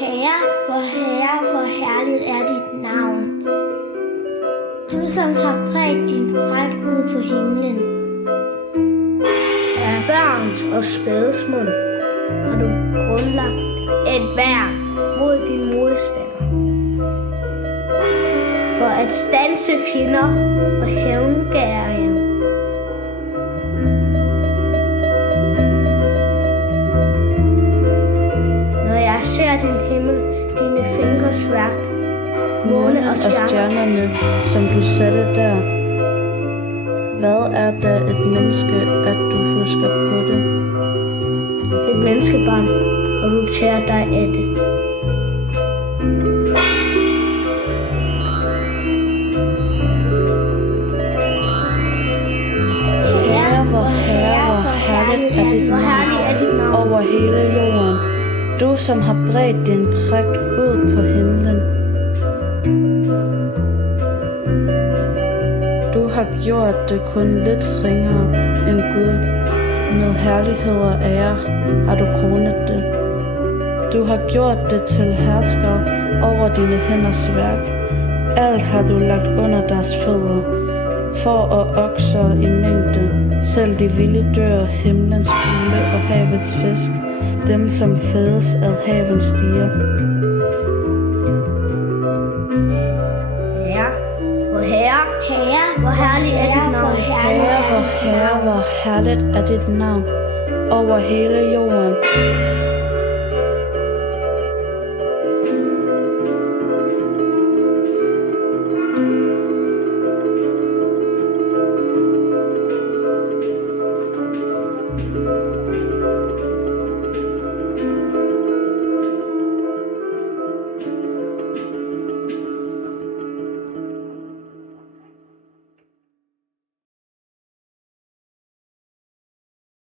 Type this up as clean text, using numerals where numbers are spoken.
Herre, hvor herligt er dit navn. Du, som har bredt din pragt ud på himlen. Af børns og spædes mund har du grundlagt et værn mod din modstander. For at standse fjender og hævngærige. Når jeg ser din himmel, dine fingres værk, måne og stjernerne, som du satte der. Hvad er da et menneske, at du husker på det? et menneskebarn, og du tager dig af det. Herre, hvor herligt er dit navn over hele jorden. Du, som har bredt din pragt ud på himlen. Du har gjort det kun lidt ringere end Gud. Med herlighed og ære har du kronet det. Du har gjort det til hersker over dine hænders værk. Alt har du lagt under deres fødder. For og okser i mængde, selv de vilde dyr, himlens fugle og havets fisk, dem som fædes af havens stiger. Herre, hvor herligt er dit navn. Herre, hvor herligt er dit navn over hele jorden.